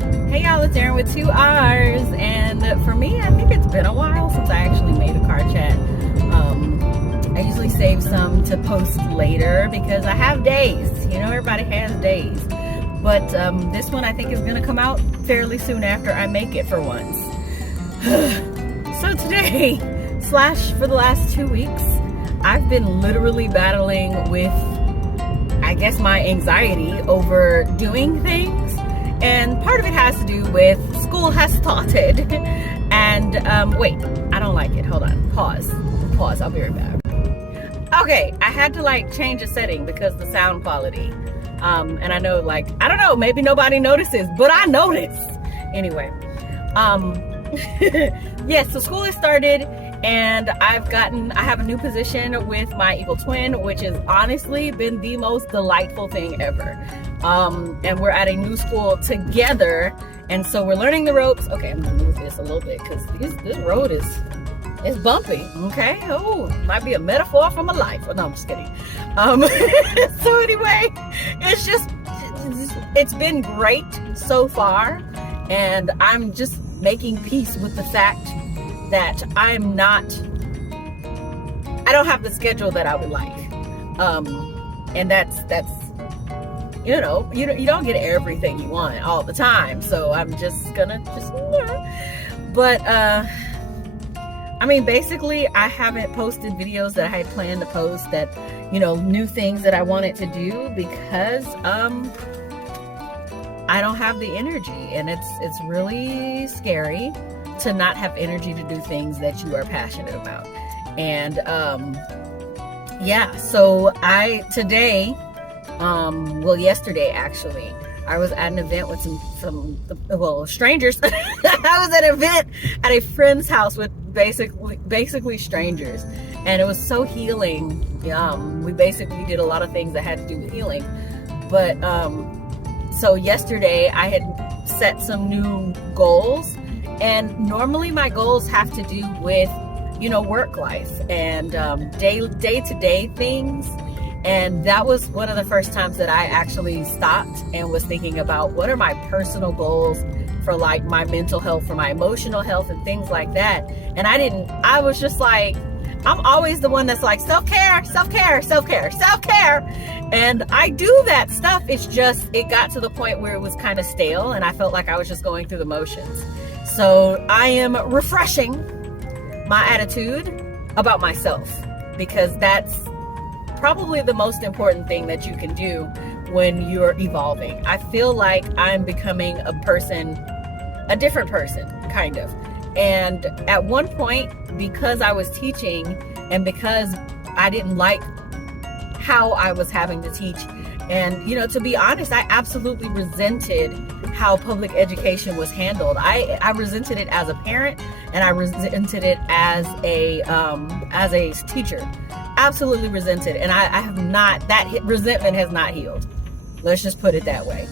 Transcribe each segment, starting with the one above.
Hey y'all, it's Errin with 2R's, and for me, I think it's been a while since I actually made a car chat. I usually save some to post later because I have days. You know, everybody has days. But this one I think is going to come out fairly soon after I make it for once. So today, for the last 2 weeks, I've been literally battling with, I guess, my anxiety over doing things. And part of it has to do with school has started. And wait, I don't like it. Hold on. Pause. I'll be right back. Okay, I had to change a setting because the sound quality. And I know I don't know, maybe nobody notices, but I notice. Anyway, yes, so school has started and I have a new position with my evil twin, which has honestly been the most delightful thing ever. And we're at a new school together, and so we're learning the ropes. Okay, I'm gonna move this a little bit because this road is bumpy. Okay, oh, might be a metaphor for my life. Oh, no, I'm just kidding. So anyway, it's been great so far, and I'm just making peace with the fact that I don't have the schedule that I would like. And that's you know, you don't get everything you want all the time. So I'm just gonna but I mean, basically I haven't posted videos that I had planned to post that, you know, new things that I wanted to do because I don't have the energy, and it's really scary to not have energy to do things that you are passionate about. And yeah, so yesterday actually, I was at an event with some strangers. I was at an event at a friend's house with basically strangers, and it was so healing. We basically did a lot of things that had to do with healing. But so yesterday I had set some new goals, and normally my goals have to do with, you know, work life and day-to-day things. And that was one of the first times that I actually stopped and was thinking about what are my personal goals for my mental health, for my emotional health and things like that. And I was just like, I'm always the one that's like, self-care. And I do that stuff. It's just, it got to the point where it was kind of stale and I felt like I was just going through the motions. So I am refreshing my attitude about myself, because that's probably the most important thing that you can do when you're evolving. I feel like I'm becoming a different person, kind of. And at one point, because I was teaching and because I didn't like how I was having to teach, and, you know, to be honest, I absolutely resented how public education was handled. I resented it as a parent, and I resented it as a teacher. Absolutely resented. And I have not, that resentment has not healed. Let's just put it that way.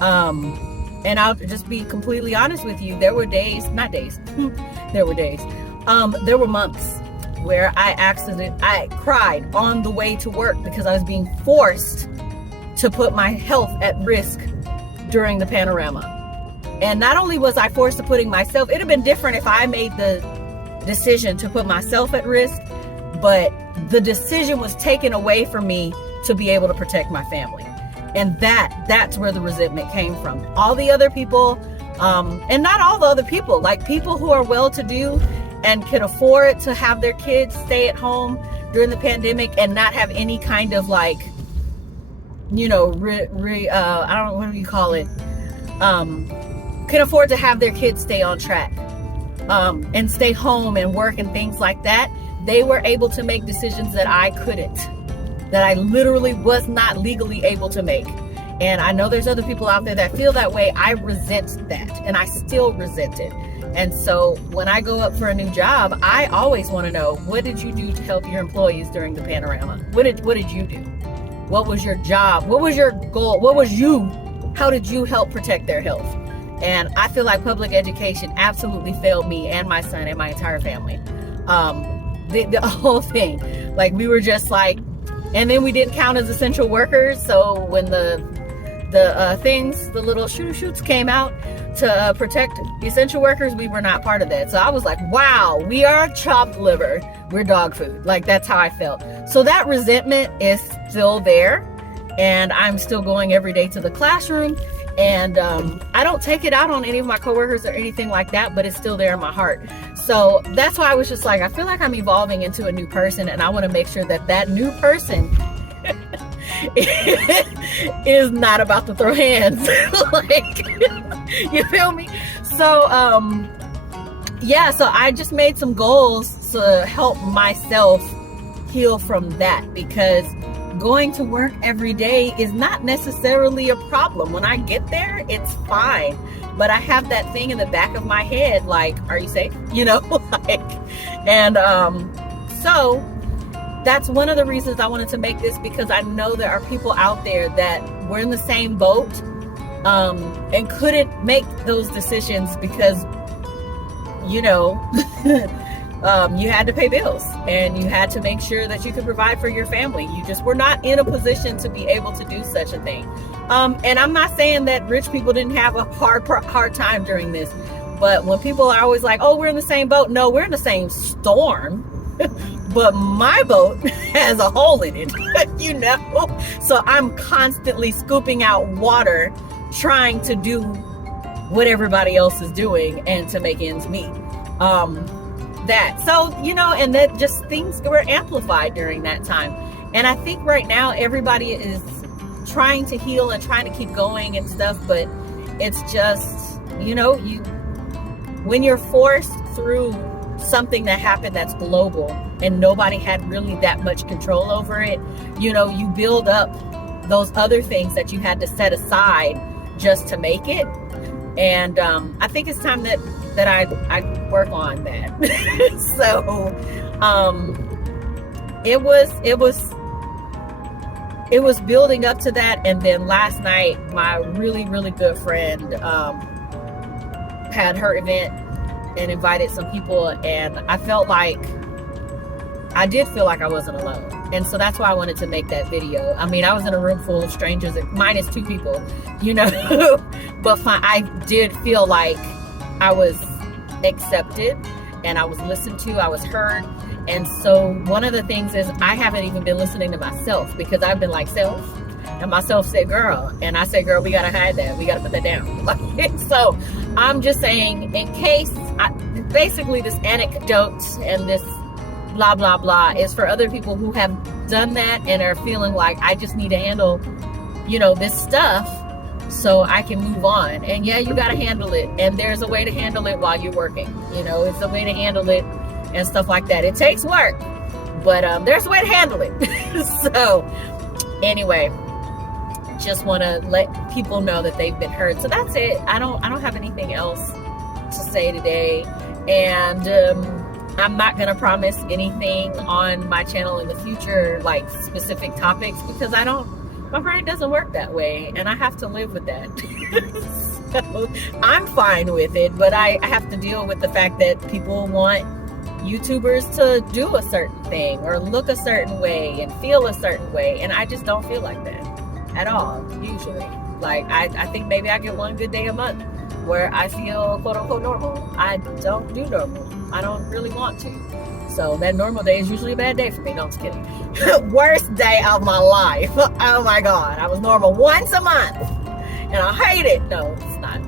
And I'll just be completely honest with you. There were months where I cried on the way to work because I was being forced to put my health at risk during the panorama. And not only was I forced to putting myself, it'd have been different if I made the decision to put myself at risk, but the decision was taken away from me to be able to protect my family. And that's where the resentment came from. All the other people, and not all the other people, like people who are well-to-do and can afford to have their kids stay at home during the pandemic and not have any kind of you know, I don't know, what do you call it? Can afford to have their kids stay on track, and stay home and work and things like that. They were able to make decisions that I couldn't, that I literally was not legally able to make. And I know there's other people out there that feel that way. I resent that, and I still resent it. And so when I go up for a new job, I always want to know, what did you do to help your employees during the panorama? What did you do? What was your job? What was your goal? How did you help protect their health? And I feel like public education absolutely failed me and my son and my entire family. The whole thing, we were just and then we didn't count as essential workers. So when the little shoots came out, to protect essential workers, we were not part of that. So I was like, wow, we are chopped liver, we're dog food. Like, that's how I felt. So that resentment is still there, and I'm still going every day to the classroom, and I don't take it out on any of my coworkers or anything like that, but it's still there in my heart. So that's why I was just like, I feel like I'm evolving into a new person, and I want to make sure that that new person is not about to throw hands. Like, you feel me? So yeah, so I just made some goals to help myself heal from that, because going to work every day is not necessarily a problem. When I get there, it's fine, but I have that thing in the back of my head, like, are you safe? You know, like, and so that's one of the reasons I wanted to make this, because I know there are people out there that were in the same boat and couldn't make those decisions because, you know, you had to pay bills and you had to make sure that you could provide for your family. You just were not in a position to be able to do such a thing. And I'm not saying that rich people didn't have a hard time during this, but when people are always like, oh, we're in the same boat. No, we're in the same storm. But my boat has a hole in it, you know? So I'm constantly scooping out water, trying to do what everybody else is doing and to make ends meet. So, you know, and that just things were amplified during that time. And I think right now everybody is trying to heal and trying to keep going and stuff, but it's just, you know, when you're forced through something that happened that's global and nobody had really that much control over it, you know, you build up those other things that you had to set aside just to make it. And I think it's time that I work on that. So it was building up to that. And then last night, my really, really good friend had her event and invited some people, and I did feel like I wasn't alone. And so that's why I wanted to make that video. I mean, I was in a room full of strangers, minus 2 people, you know, but I did feel like I was accepted and I was listened to, I was heard. And so one of the things is I haven't even been listening to myself, because I've been like, self, and myself said, girl, and I said, girl, we gotta hide that, we gotta put that down. So I'm just saying, in case, basically this anecdote and this blah blah blah is for other people who have done that and are feeling like, I just need to handle, you know, this stuff so I can move on. And yeah, you gotta handle it, and there's a way to handle it while you're working, you know, it's a way to handle it and stuff like that. It takes work, but there's a way to handle it. So anyway, just want to let people know that they've been heard. So that's it. I don't have anything else to say today, and I'm not gonna promise anything on my channel in the future, like specific topics, because my brain doesn't work that way, and I have to live with that. So I'm fine with it, but I have to deal with the fact that people want YouTubers to do a certain thing or look a certain way and feel a certain way, and I just don't feel like that at all, usually. Like, I think maybe I get one good day a month where I feel quote unquote normal. I don't do normal. I don't really want to. So that normal day is usually a bad day for me. No, I'm just kidding. Worst day of my life. Oh my God. I was normal once a month and I hate it. No, it's not.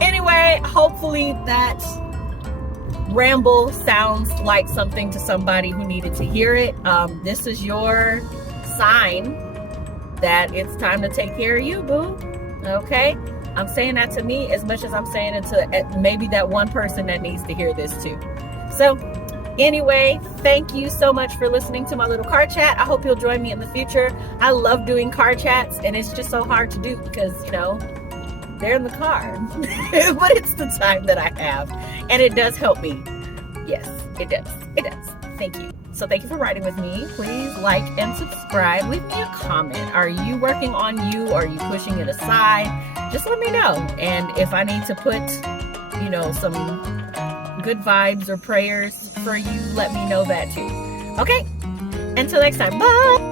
Anyway, hopefully that ramble sounds like something to somebody who needed to hear it. This is your sign that it's time to take care of you, boo. Okay? I'm saying that to me as much as I'm saying it to maybe that one person that needs to hear this too. So anyway, thank you so much for listening to my little car chat. I hope you'll join me in the future. I love doing car chats, and it's just so hard to do because, you know, they're in the car. But it's the time that I have, and it does help me. Yes, it does. It does. Thank you. So thank you for riding with me. Please like and subscribe. Leave me a comment. Are you working on you? Or are you pushing it aside? Just let me know. And if I need to put, you know, some good vibes or prayers for you, let me know that too. Okay? Until next time. Bye.